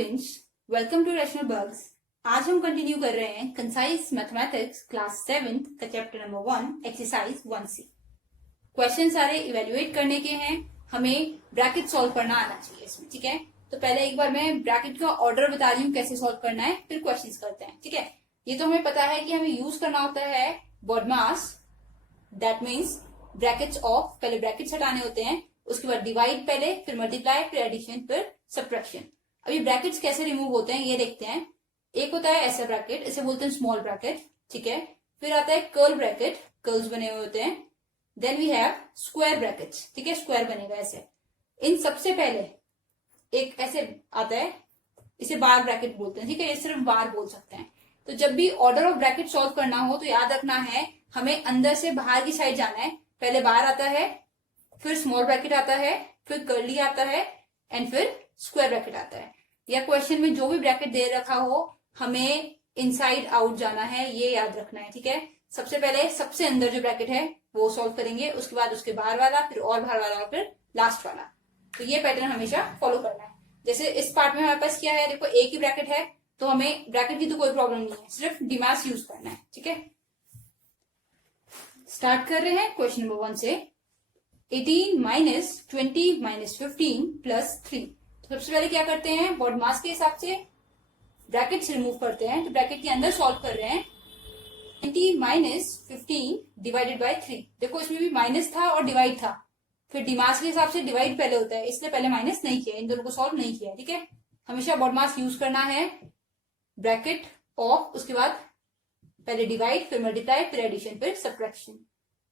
Students, welcome to rational bugs. आज हम continue कर रहे हैं कंसाइज मैथमेटिक्स क्लास 7th का chapter number 1 exercise 1C। Question सारे इवेल्युएट करने के हैं, हमें ब्रैकेट सॉल्व करना आना चाहिए इसमें। ठीक है, तो पहले एक बार मैं ब्रैकेट का ऑर्डर बता रही हूँ कैसे सॉल्व करना है, फिर क्वेश्चंस करते हैं। ठीक है, ये तो हमें पता है कि हमें यूज करना होता है BODMAS, that means brackets of, पहले ब्रैकेट्स हटाने होते हैं, उसके बाद डिवाइड पहले, फिर मल्टीप्लाई, फिर एडिशन, फिर सब्ट्रैक्शन। अभी ब्रैकेट्स कैसे रिमूव होते हैं ये देखते हैं। एक होता है ऐसा ब्रैकेट, इसे बोलते हैं स्मॉल ब्रैकेट। ठीक है, फिर आता है कर्ल ब्रैकेट, कर्ल्स बने हुए होते हैं। Then we have square brackets. ठीक है, स्क्वायर बनेगा ऐसे। इन सबसे पहले एक ऐसे आता है, इसे बार ब्रैकेट बोलते हैं। ठीक है, ये सिर्फ बार बोल सकते हैं। तो जब भी ऑर्डर ऑफ ब्रैकेट सॉल्व करना हो तो याद रखना है हमें अंदर से बाहर की साइड जाना है। पहले बार आता है, फिर स्मॉल ब्रैकेट आता है, फिर कर्ली आता है, एंड फिर स्क्वायर ब्रैकेट आता है। या क्वेश्चन में जो भी ब्रैकेट दे रखा हो हमें इनसाइड आउट जाना है, ये याद रखना है। ठीक है, सबसे पहले सबसे अंदर जो ब्रैकेट है वो सॉल्व करेंगे, उसके बाद उसके बाहर वाला, फिर और बाहर वाला, फिर लास्ट वाला। तो ये पैटर्न हमेशा फॉलो करना है। जैसे इस पार्ट में हमारे पास क्या है, देखो एक ही ब्रैकेट है, तो हमें ब्रैकेट की तो कोई प्रॉब्लम नहीं है, सिर्फ डिमास यूज करना है। ठीक है, स्टार्ट कर रहे हैं क्वेश्चन नंबर 1 से। 18 माइनस 20 माइनस 15 प्लस 3। तो सबसे पहले क्या करते हैं, BODMAS के हिसाब से ब्रैकेट्स रिमूव करते हैं। तो ब्रैकेट के अंदर सॉल्व कर रहे हैं। 20 माइनस 15 डिवाइडेड बाय 3। देखो इसमें भी माइनस था और डिवाइड था, फिर डिमास के हिसाब से डिवाइड पहले होता है, इसलिए पहले माइनस नहीं किया, इन दोनों को सॉल्व नहीं किया। ठीक है, हमेशा BODMAS यूज करना है, ब्रैकेट ऑफ, उसके बाद पहले डिवाइड, फिर मल्टीप्लाई, फिर एडिशन, फिर सब्ट्रैक्शन।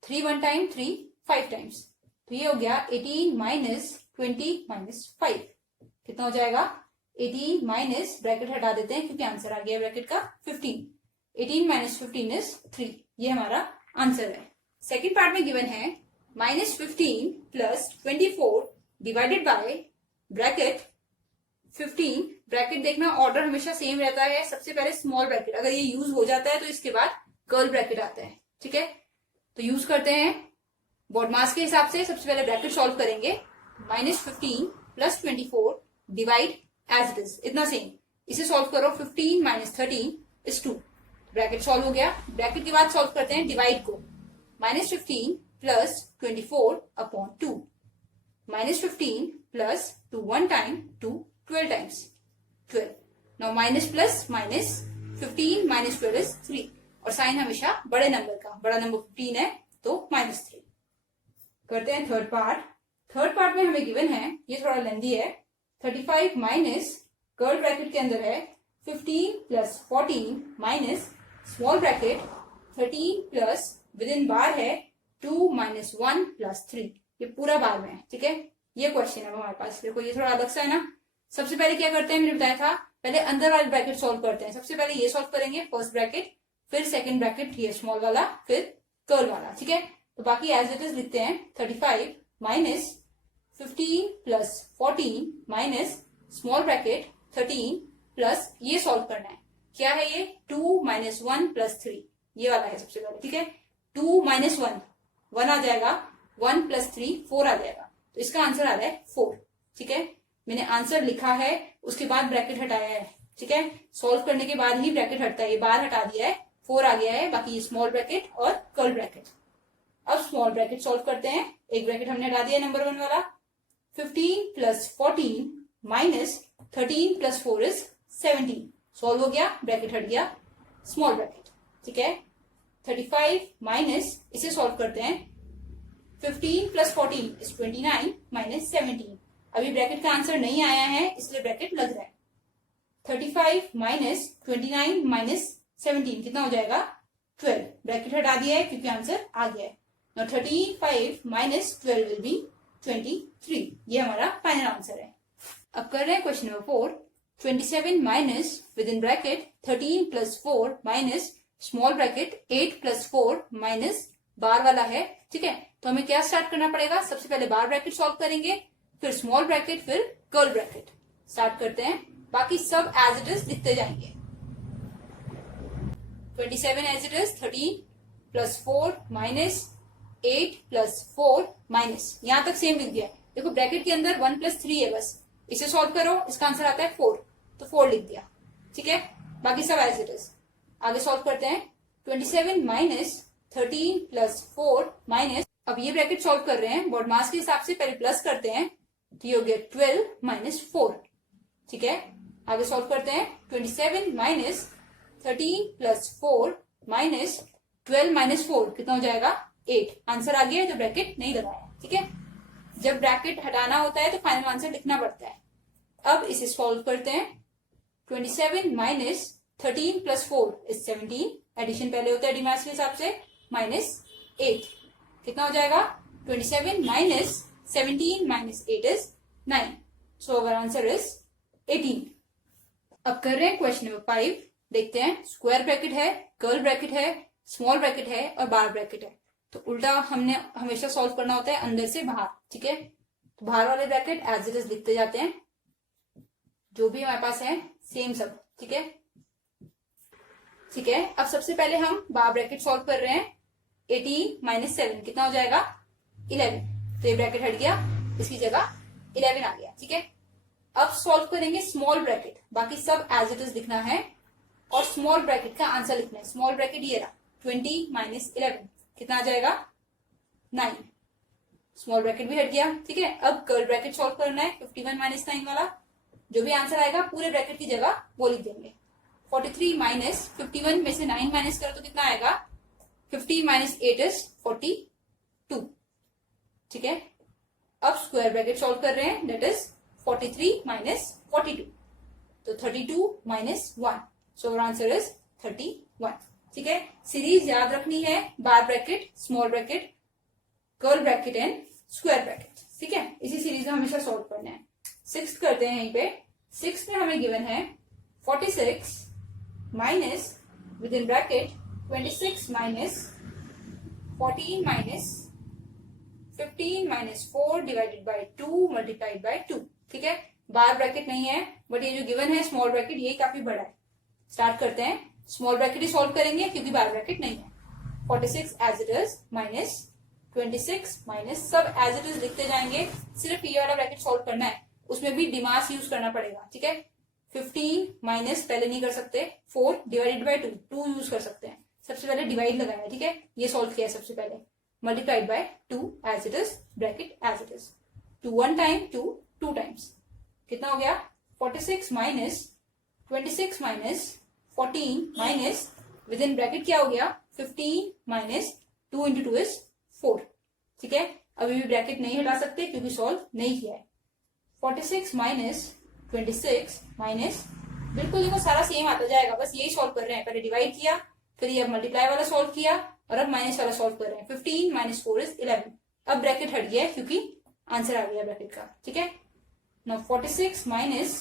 3 1 time, 3 5 times. तो ये हो गया 18 माइनस 20 माइनस 5। कितना हो जाएगा, 18 माइनस, ब्रैकेट हटा देते हैं क्योंकि आंसर आ गया ब्रैकेट का 15। 18 माइनस 15 इज 3। ये हमारा आंसर है। सेकेंड पार्ट में गिवन है minus 15 plus 24 divided by bracket 15। Bracket देखना, ऑर्डर हमेशा सेम रहता है। सबसे पहले स्मॉल ब्रैकेट, अगर ये यूज हो जाता है तो इसके बाद कर्ल ब्रैकेट आता है। ठीक है, तो यूज करते हैं BODMAS के हिसाब से। सबसे पहले ब्रैकेट सॉल्व करेंगे, minus 15 plus 24 divide as it is, इतना सेम। इसे सॉल्व करो, 15 माइनस 13 इज 2। ब्रैकेट सॉल्व हो गया। ब्रैकेट के बाद सॉल्व करते हैं डिवाइड को, minus 15 plus 24 upon 2, minus 15 plus 2 1 time 2 12 times 12। Now minus plus minus, 15 minus 12 is 3, और साइन हमेशा बड़े नंबर का, बड़ा नंबर 15 है तो माइनस 3। करते हैं थर्ड पार्ट। थर्ड पार्ट में हमें गिवन है, ये थोड़ा लेंदी है, 35 माइनस, कर्ल ब्रैकेट के अंदर है 15 plus 14 minus small bracket 13 plus within bar है 2 माइनस 1 प्लस 3। ये पूरा बार में है। ठीक है, ये क्वेश्चन है हमारे पास। देखो ये थोड़ा अलग सा है ना। सबसे पहले क्या करते हैं, मैंने बताया था, पहले अंदर वाले ब्रैकेट सॉल्व करते हैं। सबसे पहले ये सॉल्व करेंगे फर्स्ट ब्रैकेट, फिर सेकंड ब्रैकेट ये स्मॉल वाला, फिर कर्ल वाला। ठीक है, तो बाकी एज इट इज लिखते हैं। 35 minus 15 plus 14 minus small bracket 13 plus, ये सॉल्व करना है, क्या है ये, 2 माइनस 1 प्लस 3, ये वाला है सबसे पहले। ठीक है, 2 माइनस 1 1 आ जाएगा, 1 प्लस 3 4 आ जाएगा, तो इसका आंसर आ रहा है 4। ठीक है, मैंने आंसर लिखा है, उसके बाद ब्रैकेट हटाया है। ठीक है, सॉल्व करने के बाद ही ब्रैकेट हटता है, ये बार हटा दिया है, 4 आ गया है, बाकी ये स्मॉल ब्रैकेट और कर्ल ब्रैकेट। अब स्मॉल ब्रैकेट सॉल्व करते हैं। एक ब्रैकेट हमने हटा दिया नंबर 1 वाला, 15 plus 14 minus 13 plus 4 is 17। Solve हो गया, ब्रैकेट हट गया, स्मॉल ब्रैकेट। ठीक है, 35 माइनस, इसे सॉल्व करते हैं, 15 प्लस 14 इज 29 माइनस 17। अभी ब्रैकेट का आंसर नहीं आया है इसलिए ब्रैकेट लग रहा है। 35 माइनस 29 माइनस 17 कितना हो जाएगा, 12। ब्रैकेट हटा दिया है क्योंकि आंसर आ गया है। Now 35 minus 12 will be 23। ये हमारा फाइनल आंसर है। अब कर रहे हैं question number 4। 27 minus within bracket 13 plus 4 minus small bracket 8 plus 4 minus bar वाला है। ठीक है, तो हमें क्या स्टार्ट करना पड़ेगा, सबसे पहले बार ब्रैकेट सॉल्व करेंगे, फिर स्मॉल ब्रैकेट, फिर कर्ल ब्रैकेट। स्टार्ट करते हैं, बाकी सब एज इट इज लिखते जाएंगे। 27 as it is, 13 plus 4 minus 8 plus 4 minus, यहां तक सेम लिख दिया। देखो ब्रैकेट के अंदर 1 प्लस 3 है बस, इसे सॉल्व करो, इसका आंसर आता है 4। तो 4 लिख दिया, ठीक है। बाकी सब एज इट इज। आगे सॉल्व करते हैं। 27 माइनस 13 प्लस 4 माइनस, अब ये ब्रैकेट सॉल्व कर रहे हैं बॉड मास के हिसाब से, पहले प्लस करते हैं तो ये हो गया 12 माइनस 4, ठीक है। आगे सॉल्व करते हैं। 27 माइनस 13 प्लस 4 माइनस 12 माइनस 4 कितना हो जाएगा 8। आंसर आ गया है तो ब्रैकेट नहीं लगाया, ठीक है। जब ब्रैकेट हटाना होता है तो फाइनल आंसर लिखना पड़ता है। अब इसे सॉल्व करते हैं। 27 माइनस 13 प्लस 4 इज 17, एडिशन पहले होता है डिमास के हिसाब से, माइनस 8 कितना हो जाएगा 27 minus 17 minus 8 is 9, so our answer is 18। अब कर रहे हैं क्वेश्चन नंबर 5। देखते हैं। स्क्वायर ब्रैकेट है, कर्ल ब्रैकेट है, स्मॉल ब्रैकेट है और बार ब्रैकेट है। तो उल्टा हमने हमेशा सॉल्व करना होता है अंदर से बाहर, ठीक है। तो बाहर वाले ब्रैकेट एज इट इज लिखते जाते हैं, जो भी हमारे पास है सेम सब, ठीक है, ठीक है। अब सबसे पहले हम बार ब्रैकेट सॉल्व कर रहे हैं। 18 माइनस 7 कितना हो जाएगा 11, तो ये ब्रैकेट हट गया, इसकी जगह 11 आ गया, ठीक है। अब सॉल्व करेंगे स्मॉल ब्रैकेट, बाकी सब एज इट इज लिखना है और स्मॉल ब्रैकेट का आंसर लिखना है। स्मॉल ब्रैकेट ये रहा 20 माइनस 11 कितना आ जाएगा 9, स्मॉल ब्रैकेट भी हट गया, ठीक है। अब कर्ल ब्रैकेट सॉल्व करना है 51 माइनस 9 वाला, जो भी आंसर आएगा पूरे ब्रैकेट की जगह वो लिख देंगे। 43 माइनस 51 में से 9 माइनस करो तो कितना आएगा 50 माइनस 8 इज 42, ठीक है। अब स्क्वायर ब्रैकेट सॉल्व कर रहे हैं, दैट इज 43 माइनस 42, तो 32 minus 1, so our answer is 31, ठीक है। सीरीज याद रखनी है, bar bracket, small bracket, curl bracket and square bracket, ठीक है। इसी सीरीज में हमेशा सॉल्व करना है। 6 करते हैं यहीं पे। 6 में हमें गिवन है 46 minus within bracket 26 minus 14 minus 15 minus 4 divided by 2 multiplied by 2, ठीक है। बार ब्रैकेट नहीं है, बट ये जो गिवन है स्मॉल ब्रैकेट ये काफी बड़ा है। स्टार्ट करते हैं। स्मॉल ब्रैकेट ही सॉल्व करेंगे क्योंकि बार ब्रैकेट नहीं है। 46 as it is minus 26 minus, सब एज इट इज लिखते जाएंगे। सिर्फ ये वाला ब्रैकेट सॉल्व करना है, उसमें भी डिमास यूज करना पड़ेगा, ठीक है। 15 माइनस पहले नहीं कर सकते, 4 डिवाइडेड बाई 2 यूज कर सकते हैं। सबसे पहले डिवाइड लगाया, ठीक है, ये सॉल्व किया सबसे पहले। Multiplied by 2 as it is, bracket as it is. 2 1 time, 2 times, कितना हो गया 46 minus 26 minus 14 minus within bracket क्या हो गया 15 माइनस 2 इंटू 2 इज 4, ठीक है। अभी भी ब्रैकेट नहीं हटा सकते क्योंकि सॉल्व नहीं किया है। 46 माइनस 26 माइनस, बिल्कुल देखो सारा सेम आता जाएगा, बस यही सॉल्व कर रहे हैं। पहले डिवाइड किया, फिर ये मल्टीप्लाई वाला सॉल्व किया और अब माइनस वाला सॉल्व कर रहे हैं। 15 माइनस 4 इज 11। अब ब्रैकेट हट गया है क्योंकि आंसर आ गया ब्रैकेट का, ठीक है। नाउ 46 माइनस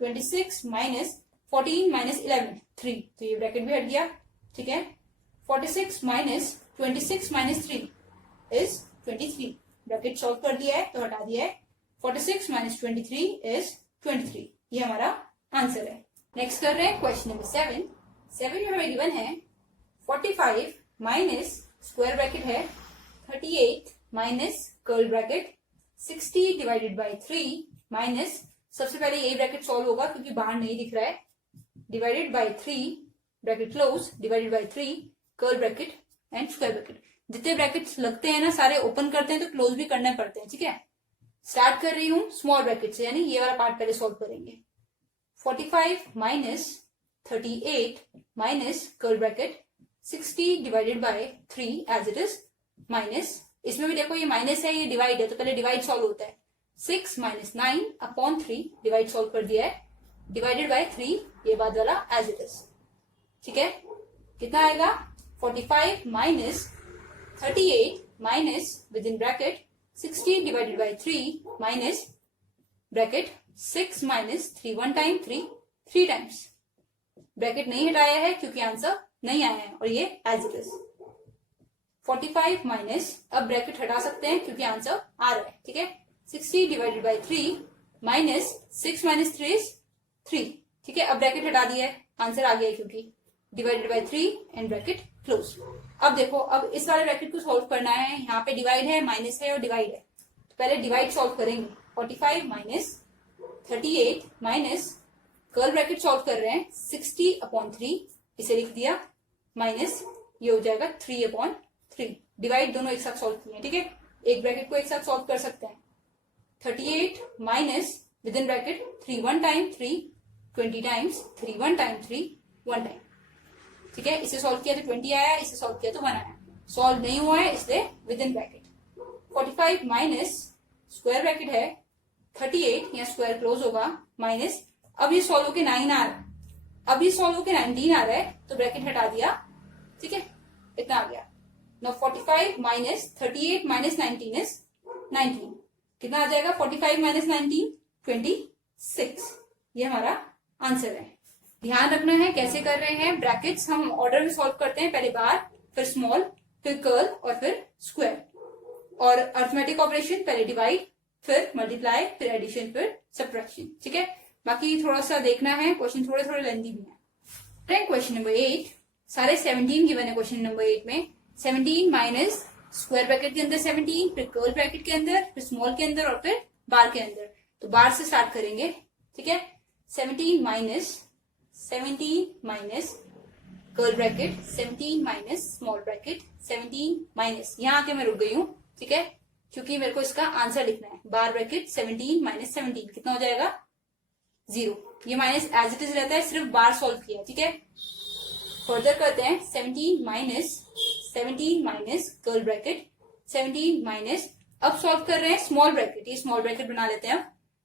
26 माइनस 14 माइनस 11 3, तो ये ब्रैकेट भी हट गया, ठीक है। 46 minus 26 minus 3 is 23, bracket solve कर दिया है तो हटा दिया है। 46 माइनस 23 इज 23, ये हमारा आंसर है। नेक्स्ट कर रहे हैं क्वेश्चन नंबर 7। 7 में हमें गिवन है 45 माइनस स्क्वायर ब्रैकेट है 38 minus curl bracket 60 divided by 3 minus, सबसे पहले यही ब्रैकेट सॉल्व होगा क्योंकि बाहर नहीं दिख रहा है, divided by 3 bracket close divided by 3 curl bracket and square bracket. जितने ब्रैकेट्स लगते हैं ना सारे ओपन करते हैं तो क्लोज भी करने पड़ते हैं, ठीक है। स्टार्ट कर रही हूं स्मॉल ब्रैकेट से, यानी ये वाला पार्ट पहले सॉल्व करेंगे। 45 minus 38 minus curl bracket 60 divided by 3 as it is minus, इसमें भी देखो ये माइनस है, ये डिवाइड है, तो पहले डिवाइड सॉल्व होता है। 6 माइनस 9 अपॉन 3 डिवाइड सॉल्व कर दिया है, डिवाइडेड बाय 3 ये बाद वाला एज इट इज, ठीक है। कितना आएगा 45 minus 38 minus within bracket 60 divided by 3 minus bracket 6 minus 3 1 time 3 times, bracket नहीं हटाया है क्योंकि आंसर नहीं आया है और ये एज इट इज। 45 माइनस, अब ब्रैकेट हटा सकते हैं क्योंकि आंसर आ रहा है, ठीक है। 60 divided by 3 minus 6 minus 3 is 3, ठीक है। अब ब्रैकेट हटा दिया है, आंसर आ गया है क्योंकि divided by 3 and bracket close. अब देखो, अब इस वाले ब्रैकेट को सॉल्व करना है, यहाँ पे डिवाइड है, माइनस है और डिवाइड है, तो पहले डिवाइड सॉल्व करेंगे। 45 minus 38 minus curl bracket solve कर रहे हैं 60/3, इसे लिख दिया, माइनस ये हो जाएगा 3/3। डिवाइड दोनों एक साथ सॉल्व किए, ठीक है, एक ब्रैकेट को एक साथ सॉल्व कर सकते हैं। 38 minus within bracket 3 1 time 3 20 times 3 1 time 3 1 time, ठीक है। इसे सॉल्व किया तो 20 आया, इसे सॉल्व किया तो 1 आया। सॉल्व नहीं हुआ है इसलिए with in bracket 45 minus square bracket है 38, या स्क्वायर क्लोज होगा, माइनस, अब ये सॉल्व होके 9 आ रहा है, अब ये सॉल्व होके 19 आ रहा है, तो ब्रैकेट हटा दिया, ठीक है, इतना आ गया। नाउ 45 माइनस 38 माइनस 19 इज 19, कितना आ जाएगा 45 माइनस 19 26, ये हमारा आंसर है। ध्यान रखना है कैसे कर रहे हैं, ब्रैकेट्स हम ऑर्डर में सॉल्व करते हैं, पहले बार, फिर स्मॉल, फिर कर्ल और फिर स्क्वायर, और अर्थमेटिक ऑपरेशन पहले डिवाइड, फिर मल्टीप्लाई, फिर एडिशन, फिर सब्ट्रैक्शन, ठीक है। बाकी थोड़ा सा देखना है, क्वेश्चन थोड़े थोड़े लेंथी भी है। क्वेश्चन नंबर 8, सारे 17 गिवन है क्वेश्चन नंबर 8 में। 17 माइनस स्क्वायर ब्रैकेट के अंदर 17, फिर कर्ल ब्रैकेट के अंदर, फिर स्मॉल के अंदर और फिर बार के अंदर। तो बार से स्टार्ट करेंगे, ठीक है। 17 minus curl bracket, 17 minus small bracket, 17 minus, यहां आके मैं रुक गई हूं, ठीक है, क्योंकि मेरे को इसका आंसर लिखना है। बार ब्रैकेट 17 माइनस 17 कितना हो जाएगा 0, ये माइनस एज इट इज रहता है, सिर्फ बार सॉल्व किया, ठीक है। फर्दर करते हैं 17 माइनस कर्ल ब्रैकेट, 17 माइनस, अब सॉल्व कर रहे हैं स्मॉल ब्रैकेट, ये स्मॉल ब्रैकेट बना लेते हैं। अब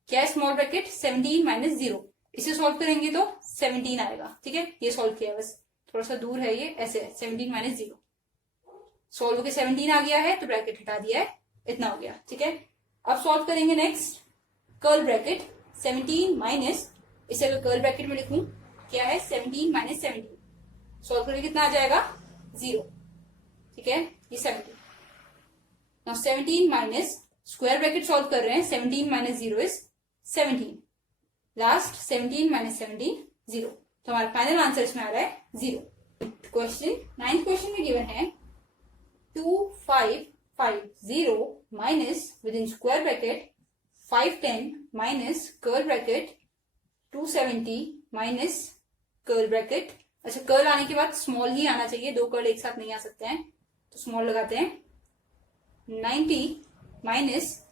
क्या है स्मॉल ब्रैकेट 17 माइनस 0, इसे सॉल्व करेंगे तो 17 आएगा, ठीक है, ये सॉल्व किया, बस थोड़ा सा दूर है ये, ऐसे है 17 माइनस 0, सॉल्व होकर 17 आ गया है तो ब्रैकेट हटा दिया है, इतना हो गया, ठीक है। अब सॉल्व करेंगे नेक्स्ट कर्ल ब्रैकेट, 17 माइनस, इसे अगर कर्ल ब्रैकेट में लिखूं क्या है 17 माइनस 17, सॉल्व करके कितना आ जाएगा 0, ठीक है, ये 17। Now 17 minus square bracket solve कर रहे हैं, 17 माइनस 0 इज 17, लास्ट 17 माइनस 17 0, तो हमारा फाइनल आंसर इसमें आ रहा है 0। क्वेश्चन 9th क्वेश्चन में गिवन है 2550 minus with in square bracket 510 minus curl bracket 270 minus curl bracket, अच्छा कर्ल आने के बाद स्मॉल ही आना चाहिए, दो कर्ल एक साथ नहीं आ सकते हैं, तो स्मॉल लगाते हैं, 90 माइनस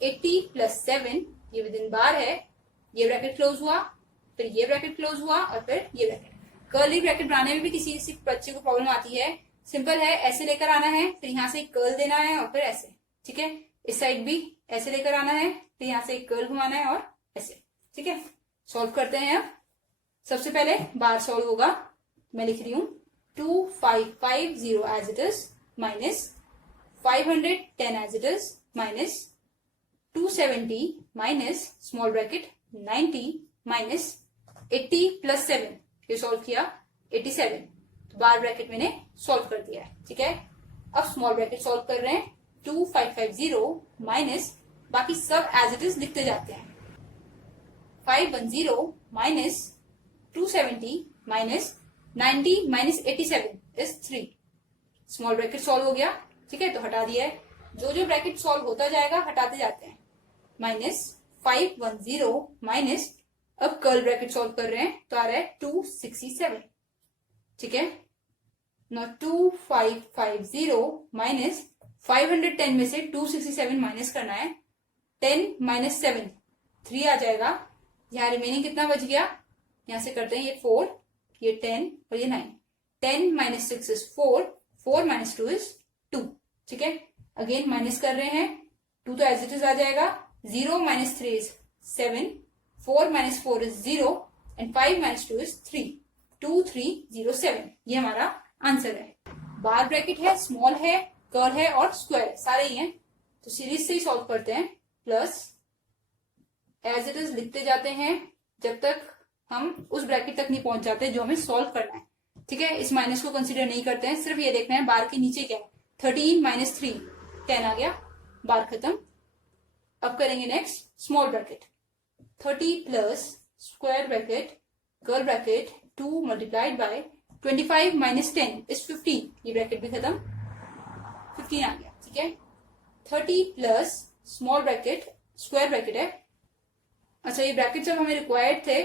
80 प्लस 7, ये विद इन बार है, ये ब्रैकेट क्लोज हुआ, फिर ये ब्रैकेट क्लोज हुआ और फिर ये ब्रैकेट। कर्ली ब्रैकेट बनाने में भी किसी बच्चे को प्रॉब्लम आती है, सिंपल है, ऐसे लेकर आना है, फिर यहाँ से एक कर्ल देना है और फिर ऐसे, ठीक है, इस साइड भी ऐसे लेकर आना है, फिर यहाँ से एक कर्ल घुमाना है और ऐसे, ठीक है। सॉल्व करते हैं। अब सबसे पहले बार सॉल्व होगा, मैं लिख रही हूं 2550 as it is minus 510 as it is minus 270 minus small bracket 90 minus 80 plus 7, ये सॉल्व किया 87, तो बार ब्रैकेट मैंने सॉल्व कर दिया है, ठीक है। अब स्मॉल ब्रैकेट सॉल्व कर रहे हैं, 2550 माइनस, बाकी सब एज इट इज लिखते जाते हैं, 510 minus 270 minus 90 minus 87 is 3, small bracket solve हो गया, ठीक है, तो हटा दिया है, जो जो ब्रैकेट सॉल्व होता जाएगा हटाते जाते हैं, माइनस 510 माइनस, अब कर्ल ब्रैकेट सॉल्व कर रहे हैं तो आ रहा है 267, ठीक है। ना 2550 माइनस 510 में से 267 माइनस करना है, 10 माइनस 7 3 आ जाएगा, यहाँ रिमेनिंग कितना बच गया, यहां से करते हैं, ये 4, ये 10 और ये 9, 10 माइनस 6 इज 4, 4 माइनस 2 इज 2, ठीक है। अगेन माइनस कर रहे हैं, 2 तो एज इट इज आ जाएगा, 0 minus 3 is 7, 4 minus 4 is 0 and 5 minus 2 is 3, 2307, ये हमारा आंसर है। बार ब्रैकेट है, स्मॉल है, कर्ल है और स्क्वायर है, सारे ही हैं, तो सीरीज से ही सॉल्व करते हैं, प्लस एज इट इज लिखते जाते हैं जब तक हम उस ब्रैकेट तक नहीं पहुंच जाते जो हमें सॉल्व करना है, ठीक है। इस माइनस को कंसीडर नहीं करते हैं, सिर्फ ये देखना है बार के नीचे क्या है, 13 माइनस 3 10 आ गया, बार खत्म। अब करेंगे next small bracket, 30 plus square bracket curl bracket 2 multiplied by 25 minus 10 is 15, ये ब्रैकेट भी खत्म, 15 आ गया, ठीक है। 30 plus small bracket square bracket है, अच्छा ये ब्रैकेट जब हमें रिक्वायर्ड थे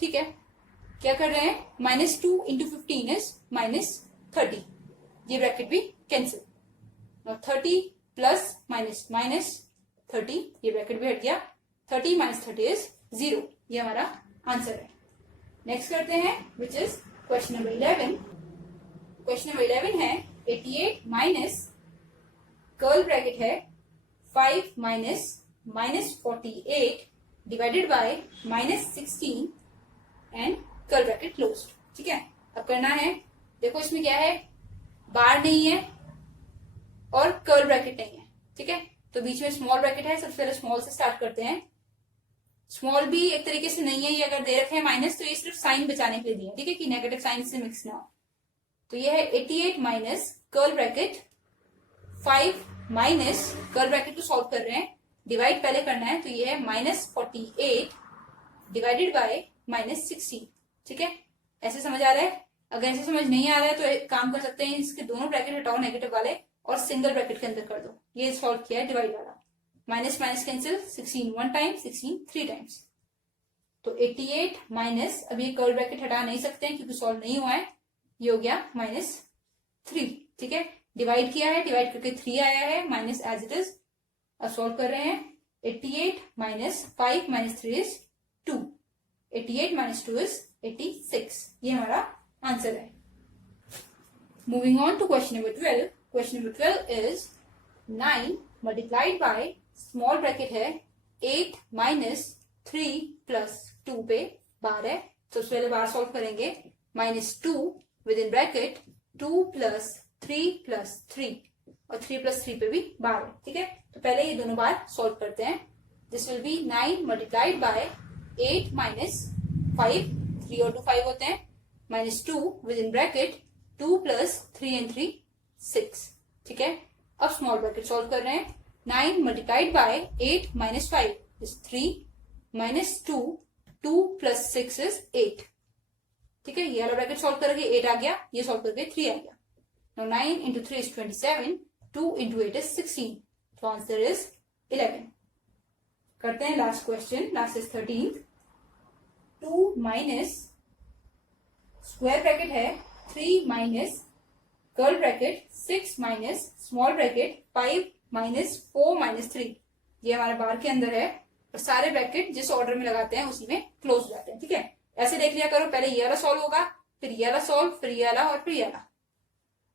ठीक है, क्या कर रहे हैं, -2 × 15 इज -30, ये ब्रैकेट भी कैंसिल। 30 प्लस माइनस माइनस 30, ये ब्रैकेट भी हट गया, 30 - 30 इज 0, ये हमारा आंसर है। नेक्स्ट करते हैं which is question number 11। Question number 11 है 88 माइनस कर्ल ब्रैकेट है 5 - -48 divided by -16 and curl bracket closed. ठीक है, अब करना है, देखो इसमें क्या है, बार नहीं है और कर्ल ब्रैकेट नहीं है। ठीक है, तो बीच में स्मॉल ब्रैकेट है, सबसे पहले स्मॉल से स्टार्ट करते हैं। स्मॉल भी एक तरीके से नहीं है, ये अगर दे रखे हैं माइनस तो ये सिर्फ साइन बचाने के लिए दिया है, ठीक है, कि नेगेटिव साइन से मिक्स ना हो। तो ये है 88 minus curl bracket 5 minus curl bracket को सॉल्व कर रहे हैं, डिवाइड पहले करना है, तो ये है -48 डिवाइडेड बाय -16। ठीक है, ऐसे समझ आ रहा है? अगर ऐसे समझ नहीं आ रहा है तो एक काम कर सकते हैं, इसके दोनों ब्रैकेट हटाओ नेगेटिव वाले और सिंगल ब्रैकेट के अंदर कर दो। ये सॉल्व किया है डिवाइड वाला, minus minus cancel, 16 1 time, 16 3 times. तो 88 माइनस, अब ये कर्ल ब्रैकेट हटा नहीं सकते हैं क्योंकि सॉल्व नहीं हुआ है, ये हो गया -3। ठीक है, डिवाइड किया है, डिवाइड करके 3 आया है, माइनस एज इट इज। अब सॉल्व कर रहे हैं, 88 माइनस 5 - 3 इज 2, 88 - 2 इज 86, ये हमारा आंसर है। Moving on to question number 12। Question number 12 is 9 multiplied by small bracket है 8 - 3 + 2 पे बार है, तो सबसे पहले बार सॉल्व करेंगे, -2 विद इन ब्रैकेट 2 + 3 + 3 और 3 + 3 पे भी बार है। ठीक है, तो पहले ये दोनों बार सॉल्व करते हैं। This will be 9 multiplied bye 8 - 5, 3 और 2 5 होते हैं, -2 विद इन ब्रैकेट 2 + 3 and 3 6। ठीक है, अब स्मॉल ब्रैकेट सॉल्व कर रहे हैं, 9 मल्टीप्लाइड बाय 8 - 5 इज 3, -2 2 + 6 इज 8। ठीक है, ये वाला ब्रैकेट सॉल्व करके 8 आ गया, ये सॉल्व करके 3 आ गया। नाउ 9 × 3 इज 27, 2 × 8 इज 16, तो आंसर इज 11। करते हैं last question, last is 13। 2 minus square bracket है 3 minus curl bracket 6 minus small bracket 5 - 4 - 3, ये हमारे बार के अंदर है, और सारे ब्रैकेट जिस ऑर्डर में लगाते हैं उसी में क्लोज हो जाते हैं। ठीक है, ऐसे देख लिया करो, पहले ये वाला सॉल्व होगा, फिर ये वाला सॉल्व, फिर ये वाला और फिर ये वाला।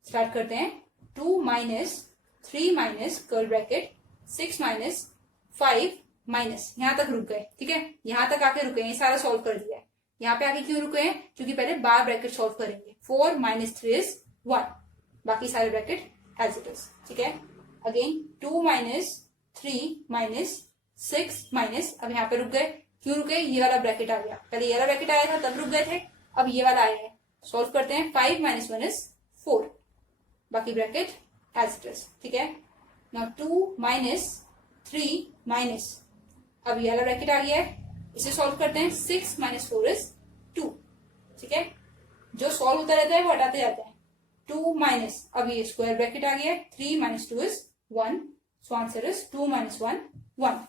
स्टार्ट करते हैं, 2 minus 3 minus curl bracket 6 minus 5 minus, यहां तक रुक गए। ठीक है, यहां तक आके रुके, ये सारा सॉल्व कर दिया है। यहाँ पे आके क्यों रुके हैं, क्योंकि पहले बार ब्रैकेट सॉल्व करेंगे। 4 - 3 इज 1, बाकी सारे ब्रैकेट एज इट इज। ठीक है, अगेन 2 - 3 - 6 माइनस, अब यहाँ पे रुक गए, क्यों रुके, ये वाला ब्रैकेट आ गया, पहले ये वाला ब्रैकेट आया था तब रुक गए थे, अब ये वाला आया है। सॉल्व करते हैं, 5 - 1 इज 4, बाकी ब्रैकेट एज इट इज। ठीक है, नाउ 2 - 3 माइनस, अब ये वाला ब्रैकेट आ गया है, इसे सॉल्व करते हैं, 6 - 4 इज 2। ठीक है, जो सॉल्व होता रहता है वो हटाते जाते हैं। 2 माइनस, अब ये स्क्वायर ब्रैकेट आ गया है, 3 - 2 इज 1, सो आंसर इज 2 - 1 1।